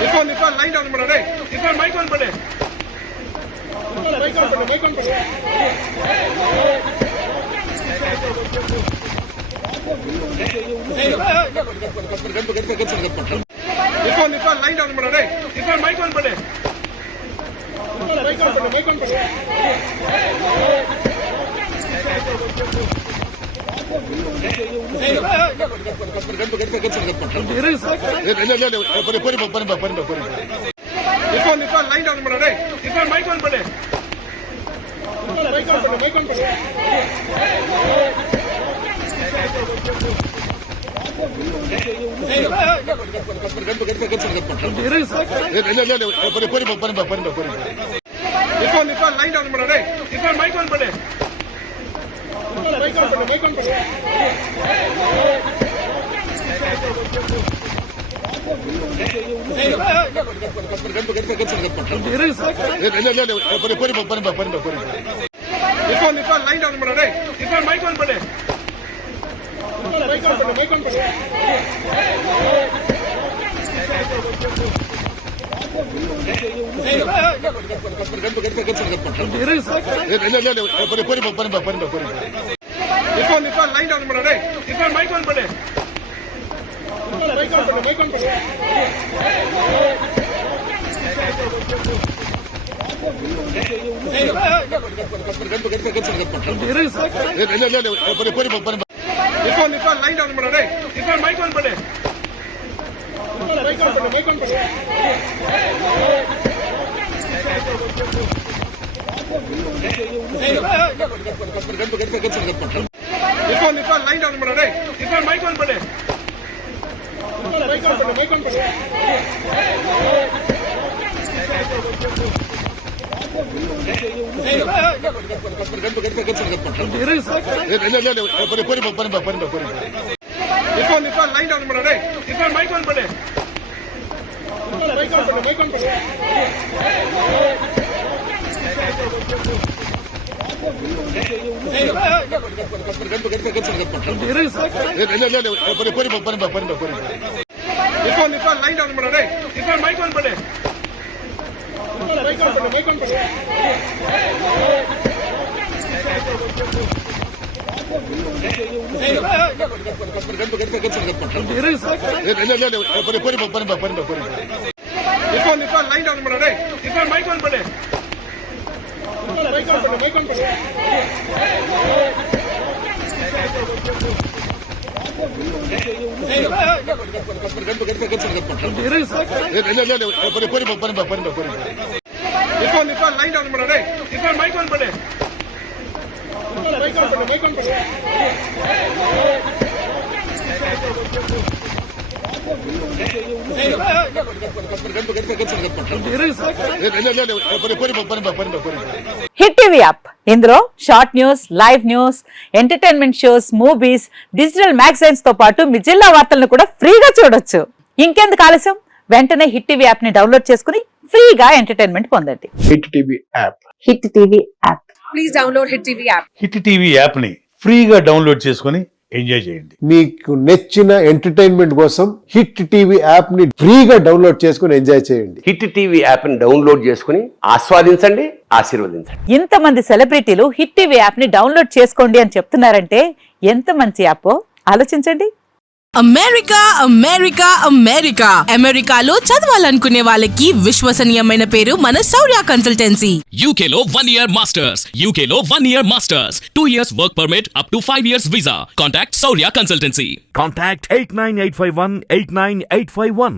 Light on பண்ணு டேய் இப்போ மைக் ஆன் பண்ணு மைக் ஆன் பண்ணு இப்போ லைட் ஆன் பண்ணு டேய் இப்போ மைக் ஆன் பண்ணு மைக் ஆன் பண்ணு இப்போ லைட் ஆன் பண்ணு டேய் இப்போ மைக் ஆன் பண்ணு மைக் ஆன் பண்ணு இப்போ லைட் ஆன் பண்ணு டேய் இப்போ மைக் ஆன் பண்ணு மைக் ஆன் பண்ணு இப்போ லைட் ஆன் பண்ணு டேய் இப்போ மைக் ஆன் பண்ணு மைக் ஆன் பண்ணு இப்போ லைட் ஆன் பண்ணு டேய் இப்போ மைக் ஆன் பண்ணு மைக் ஆன் பண்ணு இப்போ லைட் ஆன் பண்ணு டேய் இப்போ மைக் ஆன் பண்ணு மைக் ஆன் பண்ணு இப்போ லைட் ஆன் பண்ணு டேய் இப்போ மைக் ஆன் பண்ணு மைக் ஆன் பண்ணு இப்போ லைட் ஆன் பண்ணு டேய் இப்போ மைக் ஆன் பண்ணு மைக் ஆன் பண்ணு இப்போ லைட் ஆன் பண்ணு டேய் இப்போ மைக் ஆன் பண்ணு மைக் ஆன் பண்ணு இப்போ லைட் ஆன் பண்ணு டேய் இப்போ மைக் ஆன் பண்ணு மைக் ஆன் பண்ணு இப்போ லைட் ஆன் பண்ணு டேய் இப்போ மைக் ஆன் பண்ணு மைக் ஆன் பண்ணு హిట్ టీవీ యాప్ ఇందులో short news, live news, entertainment shows, movies, digital magazines తో పాటు మీ జిల్లా వార్తలను కూడా ఫ్రీగా చూడొచ్చు. ఇంకెందుకు ఆలస్యం, వెంటనే హిట్ టీవీ యాప్ ని డౌన్లోడ్ చేసుకుని ఫ్రీగా ఎంటర్టైన్మెంట్ పొందండి. Hit TV app. Hit TV app please download hit TV app. Hit TV app ని ఫ్రీగా డౌన్లోడ్ చేసుకుని ఎంజాయ్ చేయండి. మీకు నచ్చిన ఎంటర్టైన్మెంట్ కోసం హిట్ టీవీ యాప్ ని ఫ్రీగా డౌన్లోడ్ చేసుకుని ఎంజాయ్ చేయండి. హిట్ టీవీ యాప్ ని డౌన్లోడ్ చేసుకుని ఆస్వాదించండి, ఆశీర్వదించండి. ఇంతమంది సెలబ్రిటీలు హిట్ టీవీ యాప్ ని డౌన్లోడ్ చేసుకోండి అని చెప్తున్నారంటే ఎంత మంచి యాప్ ఆలోచించండి. అమెరికా అమెరికా అమెరికా అమెరికాలో చదవాలనుకునే వాళ్ళకి విశ్వసనీయమైన పేరు మన శౌర్య కన్సల్టెన్సీ. UK లో 1 year masters, UK లో 1 year masters, 2 years work permit up to 5 years visa. Contact Saurya Consultancy. Contact 89851 89851.